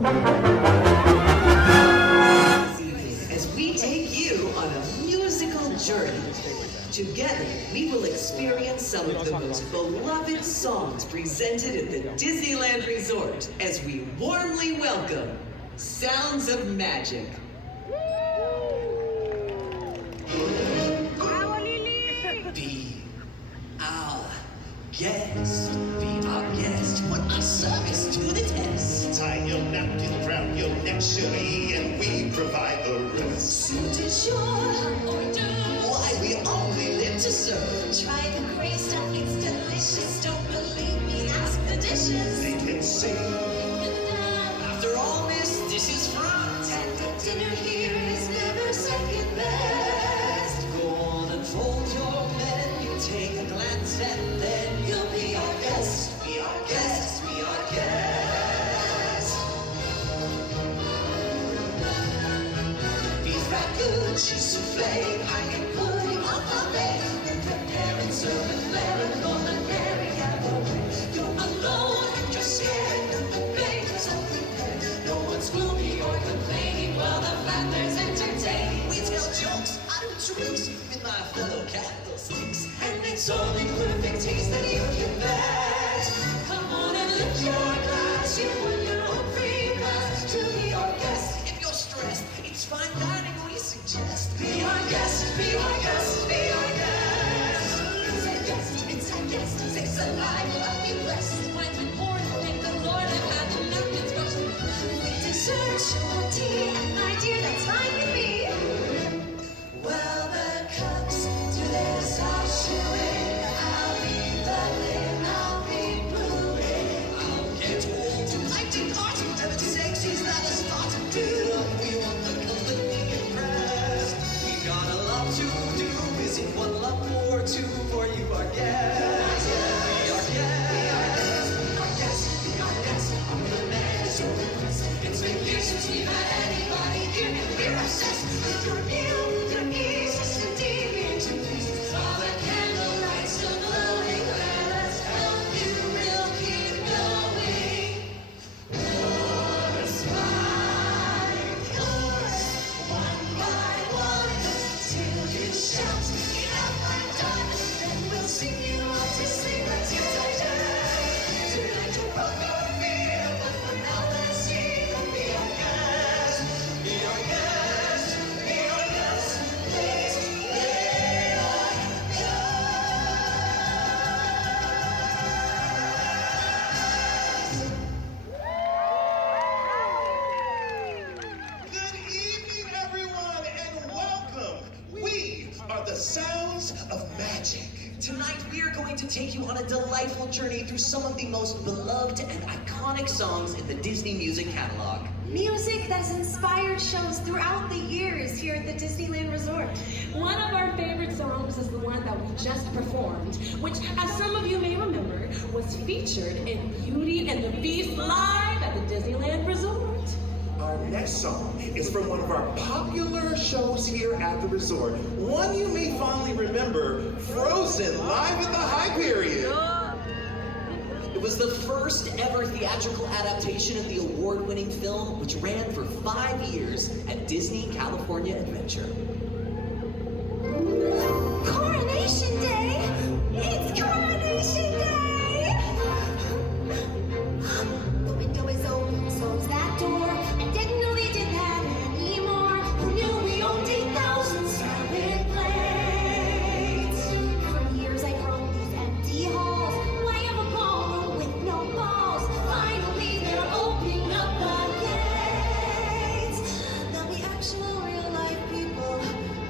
As we take you on a musical journey, together we will experience some of the most beloved songs presented at the Disneyland Resort as we warmly welcome Sounds of Magic. Be our guest, put our service to the test. Tie your napkin round your neck, cherie, and we provide the rest. Suit is your hors d'oeuvres. Why, we only live to serve. Try the gray stuff, it's delicious. Don't believe me, ask the dishes. They can sing. After all, miss, this is front. And the dinner here is never second best. Go on and fold your menu, take a glance, and then you'll be our guest. Be our guest, be our guest. Beef ragout, cheese soufflé, pancake pudding, en parfait. And prepare and serve and flare and on a merry cabaret. You're alone, you're scared, the baker's unprepared. No one's gloomy or complaining while the father's entertaining. We tell jokes, I do tricks with my fellow candlesticks. And it's only perfect taste that you can bet. Come on and lift your glass. You won your own free pass to be our guest. If you're stressed, it's fine dining we suggest. Be our guest, be our guest, be our guest. It's a guest, it's a guest. Six alive, love be blessed. Wine's been poured, thank the Lord, I've had the napkins brushed. With dessert, sugar tea, and my dear, that's fine with me. Well, the cups to this are shooing. I'll be bubbling, I'll be brewing. I'll get old to lighting hearts, whatever sexy's not a start to do. We want the company impressed. We've got a lot to do. Is it one love or two for you, our guest? Be our guest. Be our guest, be our guest. I'm the man is your request. It's been years since we've had anybody here, and we're obsessed with your meal, your ease, and deep into peace. All the candlelight still glowing, let us help you, we'll keep going. Course by course, one by one, till you shout, enough, I'm done. Then we'll sing you all to sleep until today. Tonight you'll rock your feet, but for now let's see. Be our guest, be our guest, be our guest. Please be our Good evening, everyone, and welcome. We are the Sounds of Magic. Tonight, we are going to take you on a delightful journey through some of the most beloved and iconic songs in the Disney music catalog. Music that has inspired shows throughout the years here at the Disneyland Resort. One of our favorite songs is the one that we just performed, which, as some of you may remember, was featured in Beauty and the Beast live at the Disneyland Resort. Our next song is from one of our popular shows here at the resort. One you may fondly remember, Frozen, live at the Hyperion. It was the first ever theatrical adaptation of the award-winning film, which ran for 5 years at Disney California Adventure. Coronation Day! It's Coronation Day! The window is open, so's that door. I didn't know they did that anymore. Who knew we owned 8,000 starlit plates? For years I roamed these empty halls. Why have a ballroom with no balls? Finally they're opening up the gates. There'll be actual real life people.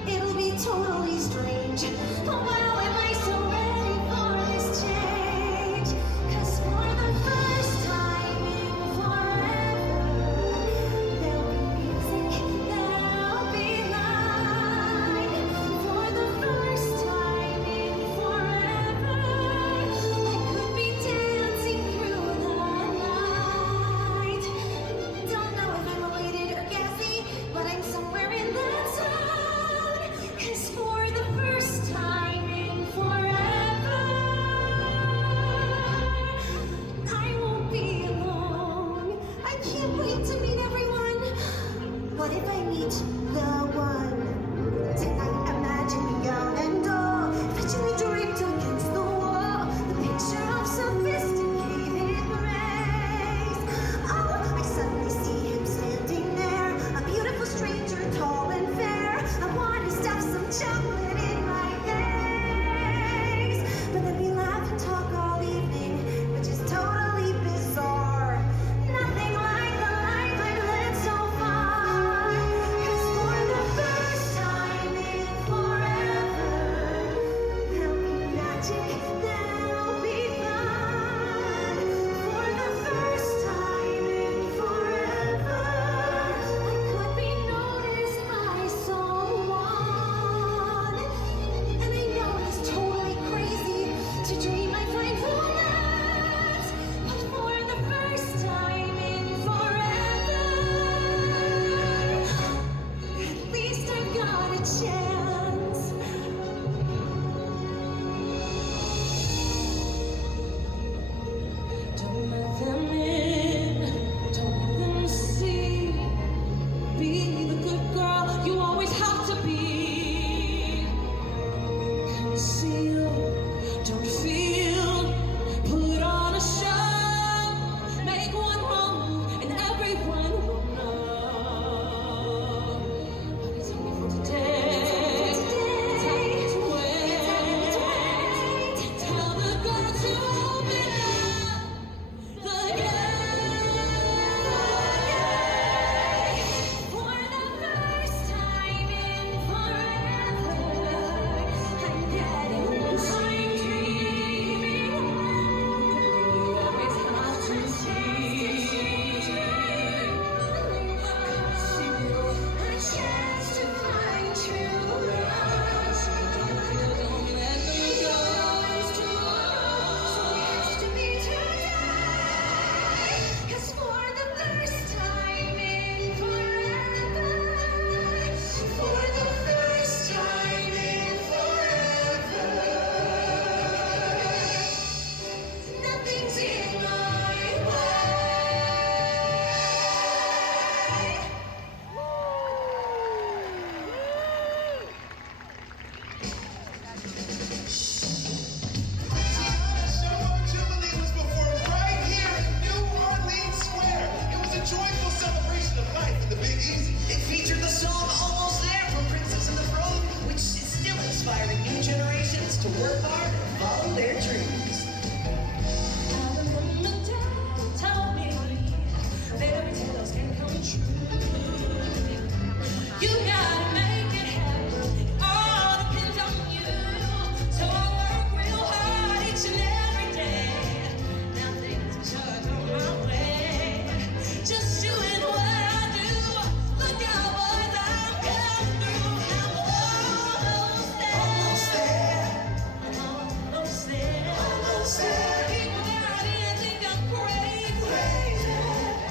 It'll be totally strange. What if I meet the one? Tonight imagine me gown and all, fetchingly draped against the wall, the picture of sophisticated grace. Oh, I suddenly see him standing there, a beautiful stranger, tall and fair. I want to stuff some chocolate in my face, but then we laugh and talk all evening, which is totally bizarre. Nothing like the life I've led so far. 'Cause for the first time in forever, there'll be magic, there'll be fun. For the first time in forever, I could be noticed by someone. And I know it's totally crazy to dream I find romance, but for the first time in forever, at least I've got a chance. Don't let them in, don't let them see. Be the good girl you always have to be. Conceal, don't feel, put on a show. Make one wrong and everyone will know. But it's only for today. Time to wait. Tell the girl to open up the gate. For the first time in forever, I'm getting what I'm dreaming of. You always have to see. A chance to find true love. Don't let them go. So it has to be today. 'Cause for the first time in forever, for the first time in forever, nothing's in my way. Tiana, Showboat, Jubilee was performed right here in New Orleans Square. It was a joyful celebration of life in the Big Easy. It featured the song Almost There from Princess and the Frog, which is still inspiring new generations to work hard and follow their dreams. I remember Dad told me fairy tales can come true. You gotta make it happen. It all depends on you. So I work real hard each and every day. Now things are sure come my way. Just doing what I do. Look out, boys, I'm coming through. I'm almost there. Almost there, Almost there. almost there. People out here think I'm crazy. I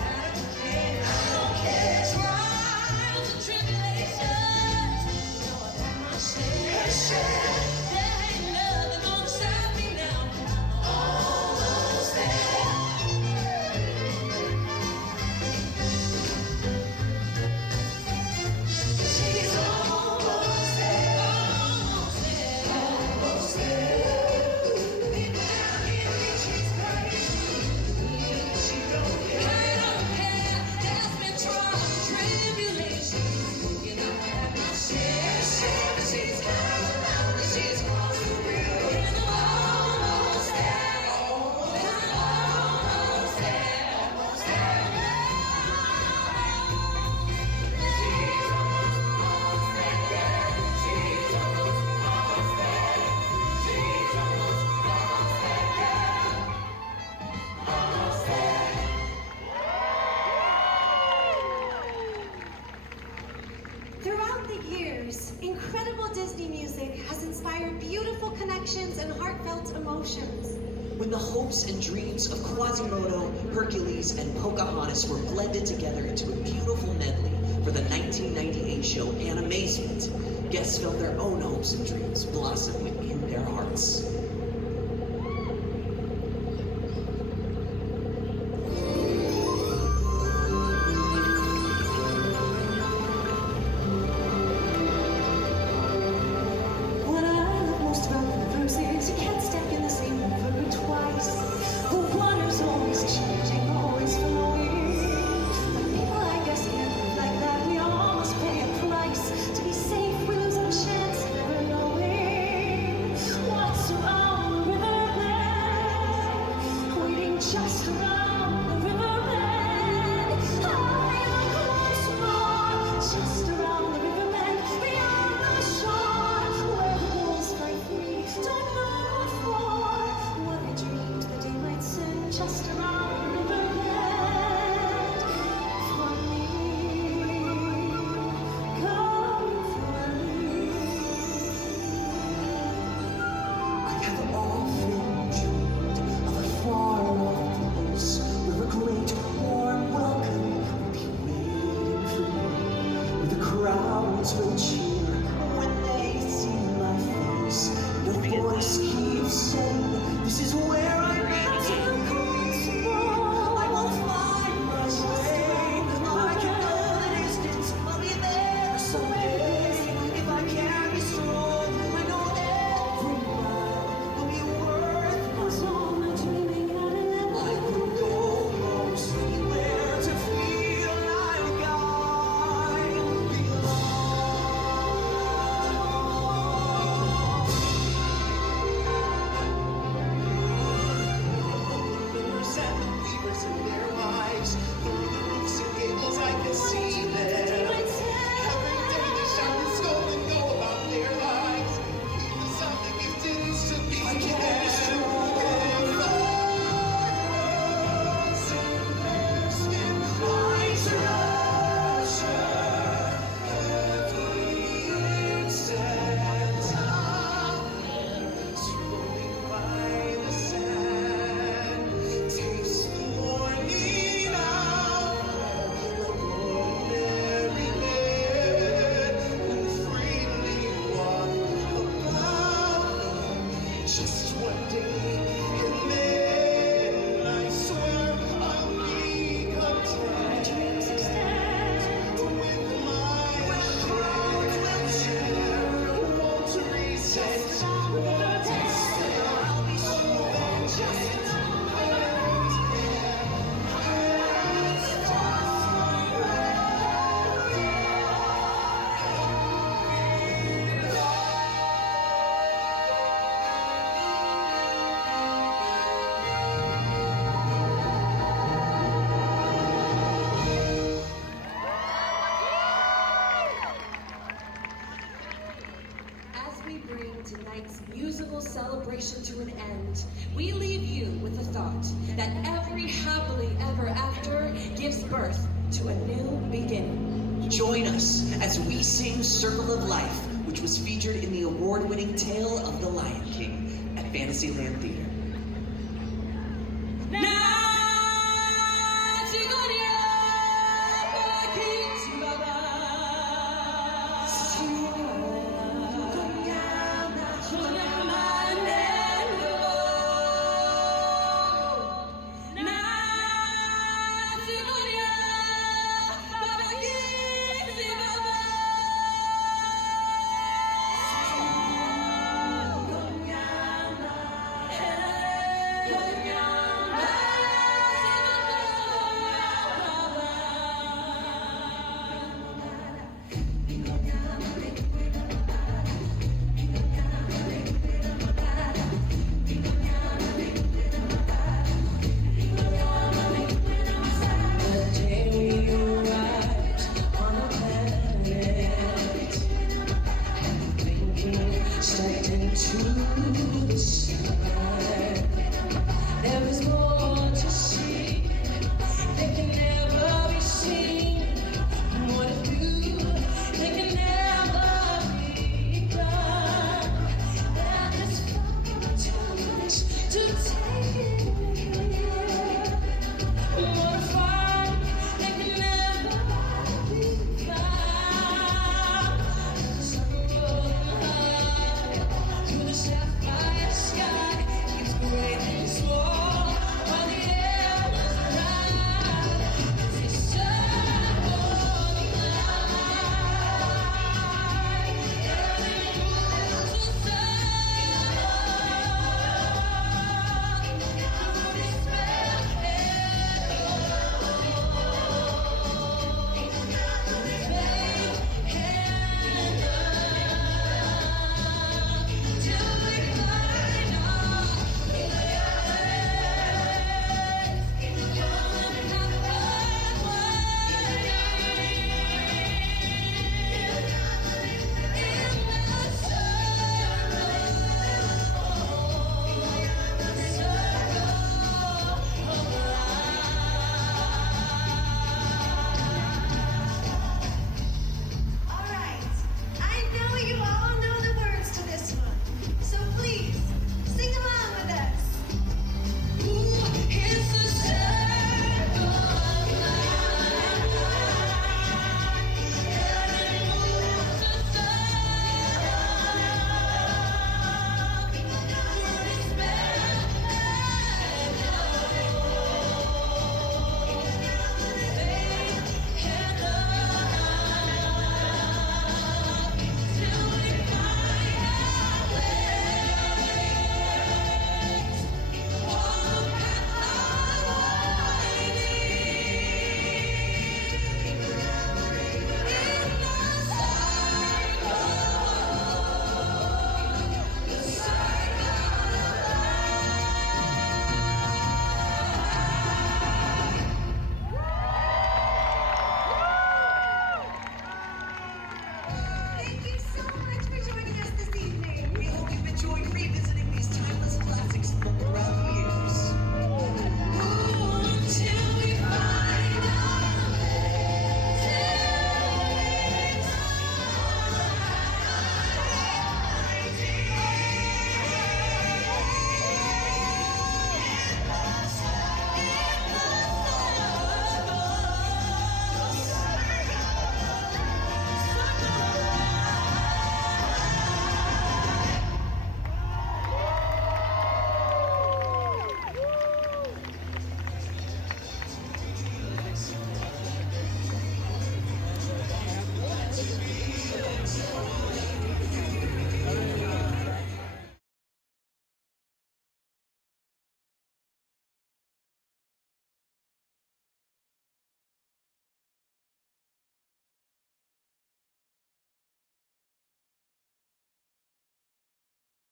don't care. Trials and tribulations. Know I've had my share. There ain't nothing gonna stop me now. Almost there. She's almost there, Almost there. almost there. People out here think she's crazy. She don't I care. don't care. There's been trials and tribulations. You know I've had my share. She's coming around and she's crossed the river. Almost there. Almost there, almost there, almost there. She's almost there. She's almost there. Almost there. Throughout the years, incredible Disney music has inspired beautiful connections and heartfelt emotions. When the hopes and dreams of Quasimodo, Hercules, and Pocahontas were blended together into a beautiful medley for the 1998 show Animazement, guests felt their own hopes and dreams blossom within their hearts. crowds will cheer when they see my face. The voice keeps saying, this is where I'm meant to go. I will find my way. I can go the distance. I'll be there someday. If I can be strong, I know every mile will be worth my song. I'm dreaming out and I will go most anywhere to feel like I belong. Rivers and the weavers and their wives, through the roofs and gables I can see them. Every day they shout and scold and go about their lives. Heroes of the gifted to be just one day, and then I swear I'll be content with my share. Won't resist. I'll be sure As we bring tonight's musical celebration to an end, we leave you with the thought that every happily ever after gives birth to a new beginning. Join us as we sing Circle of Life, which was featured in the award-winning Tale of the Lion King at Fantasyland Theater.